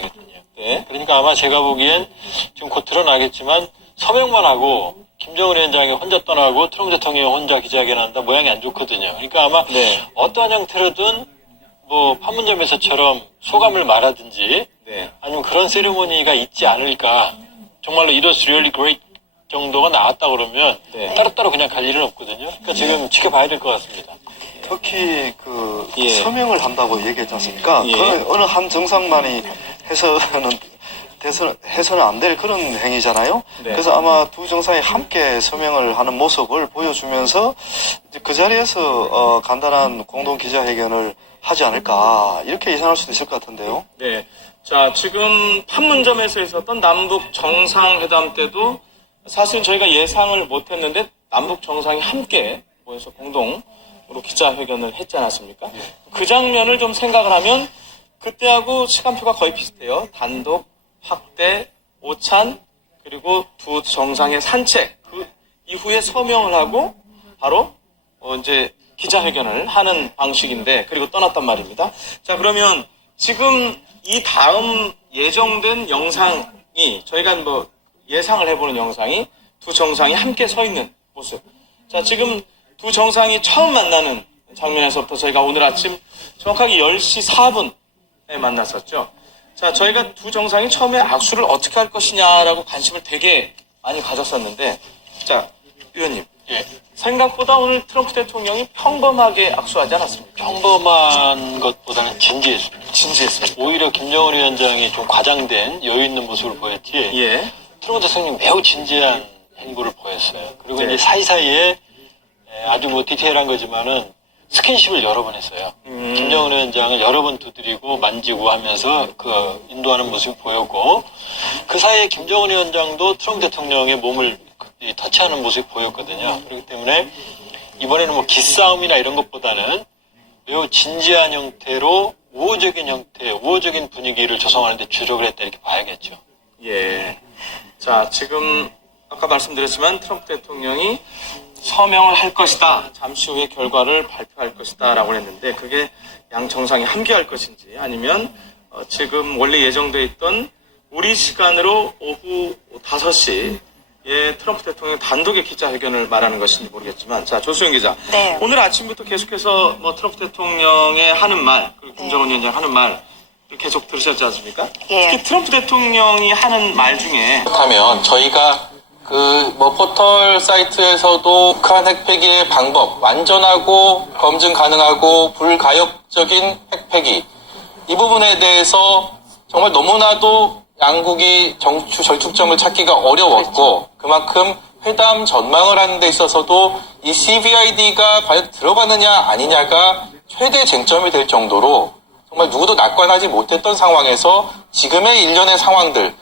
분이거든요. 네. 그러니까 아마 제가 보기엔 지금 곧 드러나겠지만 서명만 하고 김정은 위원장이 혼자 떠나고 트럼프 대통령이 혼자 기자회견한다 모양이 안 좋거든요. 그러니까 아마 네. 어떠한 형태로든 뭐 판문점에서처럼 소감을 말하든지 네. 아니면 그런 세리머니가 있지 않을까. 정말로 it was really great 정도가 나왔다 그러면 네. 따로따로 그냥 갈 일은 없거든요. 그러니까 지금 지켜봐야 될 것 같습니다. 특히 그 예. 서명을 한다고 얘기했지 않습니까? 예. 그 어느 한 정상만이 해서는 안 될 그런 행위잖아요. 네. 그래서 아마 두 정상이 함께 서명을 하는 모습을 보여주면서 이제 그 자리에서 간단한 공동 기자회견을 하지 않을까 이렇게 예상할 수도 있을 것 같은데요. 네. 자, 지금 판문점에서 있었던 남북 정상회담 때도 사실 저희가 예상을 못했는데 남북 정상이 함께 모여서 공동으로 기자회견을 했지 않았습니까? 그 장면을 좀 생각을 하면 그때하고 시간표가 거의 비슷해요. 단독, 확대, 오찬, 그리고 두 정상의 산책. 그 이후에 서명을 하고 바로 이제 기자회견을 하는 방식인데 그리고 떠났단 말입니다. 자, 그러면 지금 이 다음 예정된 영상이 저희가 뭐 예상을 해보는 영상이 두 정상이 함께 서 있는 모습. 자, 지금 두 정상이 처음 만나는 장면에서부터 저희가 오늘 아침 정확하게 10시 4분에 만났었죠. 자, 저희가 두 정상이 처음에 악수를 어떻게 할 것이냐라고 관심을 되게 많이 가졌었는데, 자, 위원님. 예. 생각보다 오늘 트럼프 대통령이 평범하게 악수하지 않았습니까? 평범한 것보다는 진지했습니다. 진지했습니다. 오히려 김정은 위원장이 좀 과장된 여유 있는 모습을 보였지. 예. 트럼프 대통령이 매우 진지한 행보를 보였어요. 그리고 네. 이제 사이사이에 아주 뭐 디테일한 거지만은 스킨십을 여러 번 했어요. 김정은 위원장을 여러 번 두드리고 만지고 하면서 그 인도하는 모습이 보였고 그 사이에 김정은 위원장도 트럼프 대통령의 몸을 터치하는 모습이 보였거든요. 그렇기 때문에 이번에는 뭐 기싸움이나 이런 것보다는 매우 진지한 형태로 우호적인 형태, 우호적인 분위기를 조성하는 데 주력을 했다 이렇게 봐야겠죠. 예. 자, 지금 아까 말씀드렸지만 트럼프 대통령이 서명을 할 것이다. 잠시 후에 결과를 발표할 것이다. 라고 했는데 그게 양 정상이 함께 할 것인지 아니면 지금 원래 예정되어 있던 우리 시간으로 오후 5시에 트럼프 대통령 단독의 기자회견을 말하는 것인지 모르겠지만 자, 조수영 기자. 네. 오늘 아침부터 계속해서 뭐 트럼프 대통령의 하는 말 그리고 김정은 위원장 하는 말을 계속 들으셨지 않습니까? 예. 특히 트럼프 대통령이 하는 말 중에 그렇다면 저희가 포털 사이트에서도 북한 핵폐기의 방법, 완전하고 검증 가능하고 불가역적인 핵폐기 이 부분에 대해서 정말 너무나도 양국이 절충점을 찾기가 어려웠고 그만큼 회담 전망을 하는 데 있어서도 이 CVID가 과연 들어가느냐 아니냐가 최대 쟁점이 될 정도로 정말 누구도 낙관하지 못했던 상황에서 지금의 일련의 상황들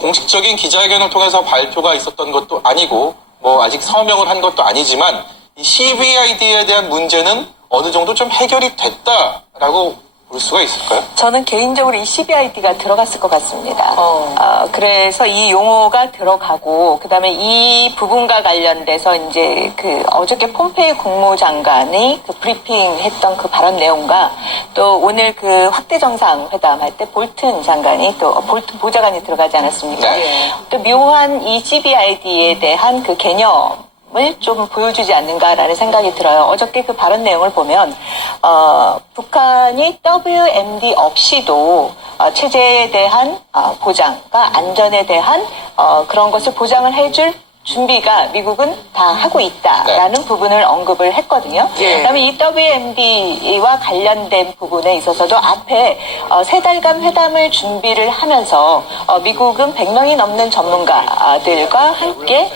공식적인 기자회견을 통해서 발표가 있었던 것도 아니고 뭐 아직 서명을 한 것도 아니지만 이 CVID에 대한 문제는 어느 정도 좀 해결이 됐다라고 볼 수가 있을까요? 저는 개인적으로 이 CVID가 들어갔을 것 같습니다. 그래서 이 용어가 들어가고, 그 다음에 이 부분과 관련돼서 이제 어저께 폼페이 국무장관이 브리핑 했던 그 발언 내용과 또 오늘 확대 정상회담 할 때 볼튼 장관이 볼튼 보좌관이 들어가지 않았습니까? 네. 또 묘한 이 CVID에 대한 그 개념, 을 좀 보여주지 않는가라는 생각이 들어요. 어저께 그 발언 내용을 보면 북한이 WMD 없이도 체제에 대한 보장과 안전에 대한 그런 것을 보장을 해줄 준비가 미국은 다 하고 있다라는 부분을 언급을 했거든요. 그다음에 이 WMD와 관련된 부분에 있어서도 앞에 3달간 회담을 준비를 하면서 미국은 100명이 넘는 전문가들과 함께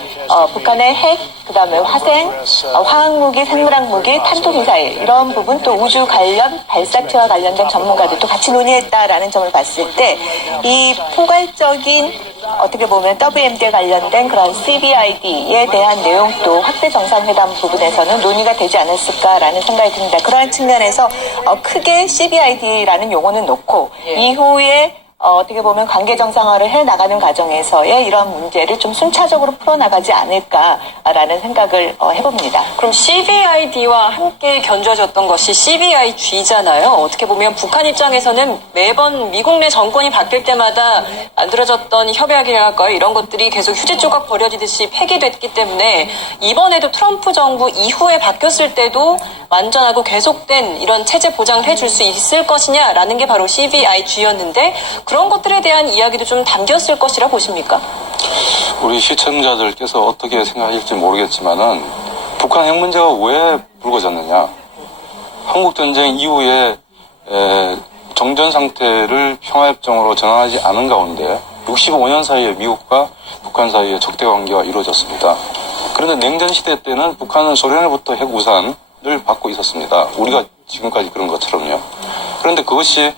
북한의 핵, 그다음에 화생, 화학무기, 생물학무기, 탄도미사일 이런 부분 또 우주 관련 발사체와 관련된 전문가들도 같이 논의했다라는 점을 봤을 때 이 포괄적인 어떻게 보면 WMD에 관련된 그런 CVID에 대한 내용도 확대 정상회담 부분에서는 논의가 되지 않았을까라는 생각이 듭니다. 그러한 측면에서 크게 CVID라는 용어는 놓고 이후에 어떻게 보면 관계 정상화를 해 나가는 과정에서의 이런 문제를 좀 순차적으로 풀어나가지 않을까라는 생각을 해봅니다. 그럼 CVID와 함께 견뎌졌던 것이 CVIG잖아요. 어떻게 보면 북한 입장에서는 매번 미국 내 정권이 바뀔 때마다 만들어졌던 협약이랄까요? 이런 것들이 계속 휴지 조각 버려지듯이 폐기됐기 때문에 이번에도 트럼프 정부 이후에 바뀌었을 때도 완전하고 계속된 이런 체제 보장을 해줄 수 있을 것이냐라는 게 바로 CVIG였는데 그런 것들에 대한 이야기도 좀 담겼을 것이라 보십니까? 우리 시청자들께서 어떻게 생각하실지 모르겠지만은 북한 핵 문제가 왜 불거졌느냐? 한국전쟁 이후에 정전 상태를 평화협정으로 전환하지 않은 가운데 65년 사이에 미국과 북한 사이에 적대 관계가 이루어졌습니다. 그런데 냉전 시대 때는 북한은 소련으로부터 핵 우산을 받고 있었습니다. 우리가 지금까지 그런 것처럼요. 그런데 그것이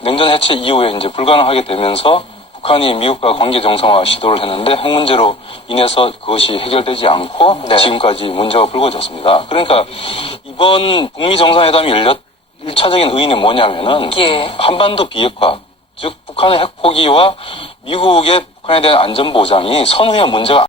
냉전 해체 이후에 이제 불가능하게 되면서 북한이 미국과 관계 정상화 시도를 했는데 핵 문제로 인해서 그것이 해결되지 않고 네. 지금까지 문제가 불거졌습니다. 그러니까 이번 북미 정상회담이 1차적인 의의는 뭐냐면은 예. 한반도 비핵화, 즉 북한의 핵 포기와 미국의 북한에 대한 안전 보장이 선후의 문제가